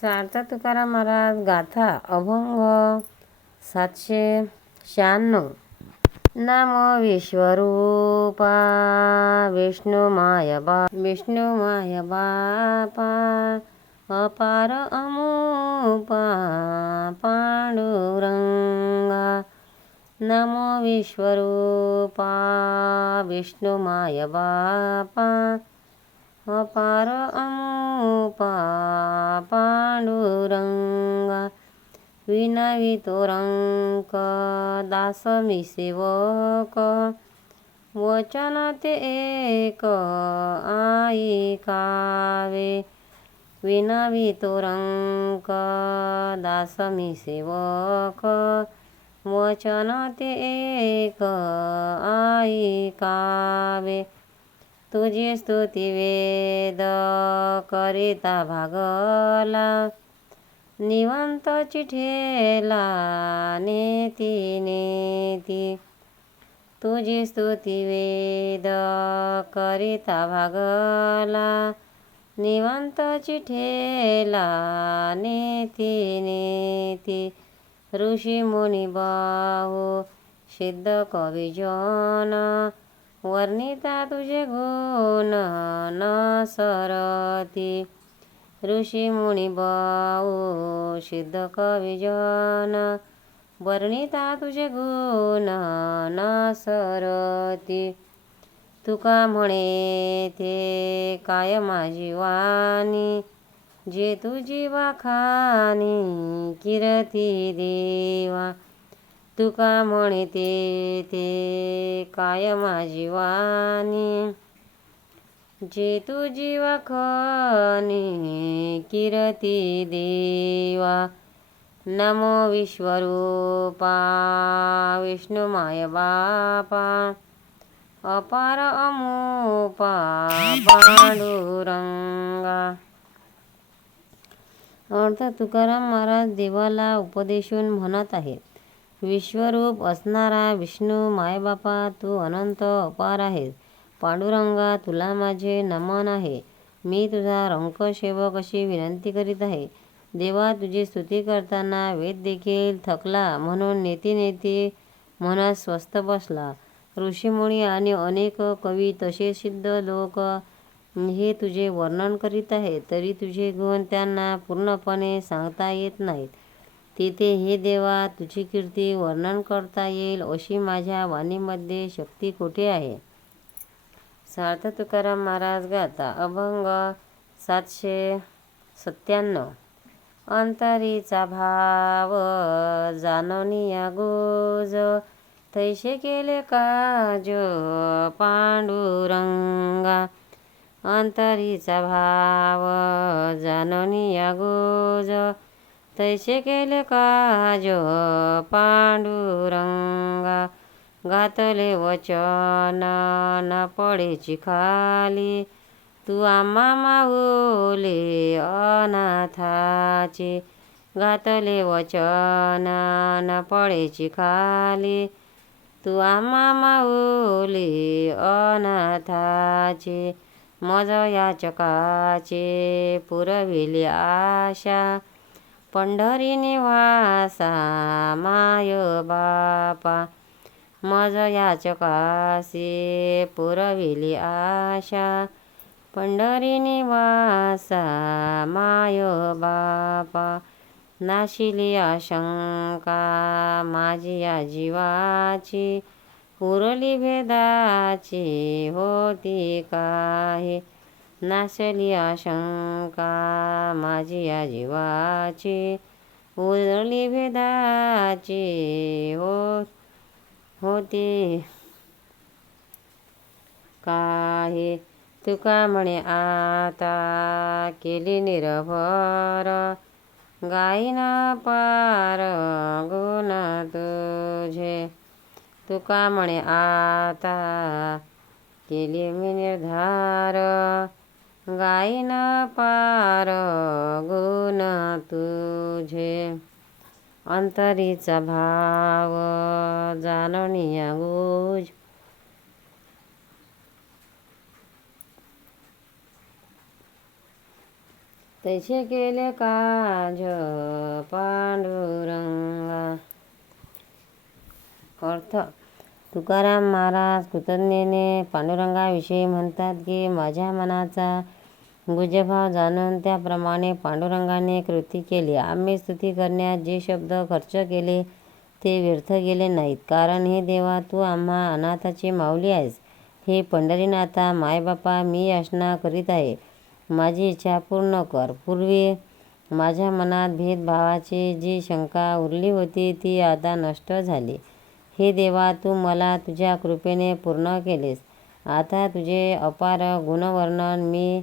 सार्थ तुकाराम महाराज. गाथा अभंग सातशे शहाण्णव. नाम विश्वरूपा. विष्णू माय बा विष्णू माय बापा. अपार अमूपा. पांडुरंगा. नमो विश्वरूपा. विष्णू माय बापा. अपार अमूपा पांडुरंगा विनावी तोरंक दास मी सेवक वचन ते एक ऐकावे विनावी तोरंक दास मी सेवक वचन ते एक ऐकावे तुझी स्तुती वेद करिता भागला निवंत चिठेला नेती नेती तुझी स्तुती वेद करिता भागला निवंत चिठेला नेती नेती ऋषी मुनी बाहू सिद्ध कविजन वर्णिता तुझे गुण न सरती ऋषी मुनी बाऊ सिद्ध कविजन वर्णिता तुझे गुण न सरती तुका म्हणे ते काय माझी वाणी? जे तुझी वाखानी किरती देवा. तुका म्हणते ते? काय माझी वाणी? जे जीवा खनी किरती देवा नमो विश्वरूपा विष्णुमाय बापा अपार अमोपा पांडुरंगा. अर्थ तुकाराम महाराज देवाला उपदेशून म्हणत आहेत विश्वरूप असणारा विष्णू मायबापा तू अनंत अपार आहेस. पांडुरंगा तुला माझे नमन आहे. मी तुझा रंकसेवक अशी विनंती करीत आहे. देवा तुझी स्तुती करताना वेद देखील थकला म्हणून नेती नेती मनात स्वस्थ बसला. ऋषीमुनी आणि अनेक कवी तसे सिद्ध लोक हे तुझे वर्णन करीत आहे तरी तुझे गुण त्यांना पूर्णपणे सांगता येत नाहीत. तिथे हे देवा तुझी कीर्ती वर्णन करता येईल अशी माझ्या वाणीमध्ये शक्ती कुठे आहे? सार्थ तुकाराम महाराज गाता अभंग सातशे सत्त्याण्णव. अंतरीचा भाव जाणनिया गोज तैसे केले काज पांडुरंगा. अंतरीचा भाव जाणनिया गोज तैसे केले काज पांडुरंगा घातले वचन न पडेची खाली. तू आम्हा माऊले अनाथाचे घातले वचन न पडेची खाली. तू आम्हा माऊले अनाथाचे मज याचकाचे पुरविली आशा. पंढरी निवासा माय बापा मज याचकासे पुरविली आशा. पंढरी निवासा माय बापा. नाशिली आशंका माझी या जीवाची. उरली भेदाची होती काही. नासली आशंका माझी या जीवाची. उरली भेदाची हो होती. काही तुका म्हणे आता केली निरभर. गाईन पार गुण तुझे. तुका म्हणे आता केली मी निर्धार. गाईन पार गुण तुझे. अंतरीचा भाव जाणनिया गुज. तैसे केले काज पांडुरंगा. अर्थ तुकाराम महाराज कृतज्ञेने पांडुरंगाविषयी म्हणतात की माझ्या मनाचा भुजभाव जाणून त्याप्रमाणे पांडुरंगाने कृती केली. आम्ही स्तुती करण्यात जे शब्द खर्च केले ते व्यर्थ गेले नाहीत. कारण हे देवा तू आम्हा अनाथाची माऊली आहेस. हे पंढरीनाथा मायबापा मी याचना करीत आहे. माझी इच्छा पूर्ण कर. पूर्वी माझ्या मनात भेदभावाची जी शंका उरली होती ती आता नष्ट झाली. हे देवा तू मला तुझ्या कृपेने पूर्ण केलेस. आता तुझे अपार गुणवर्णन मी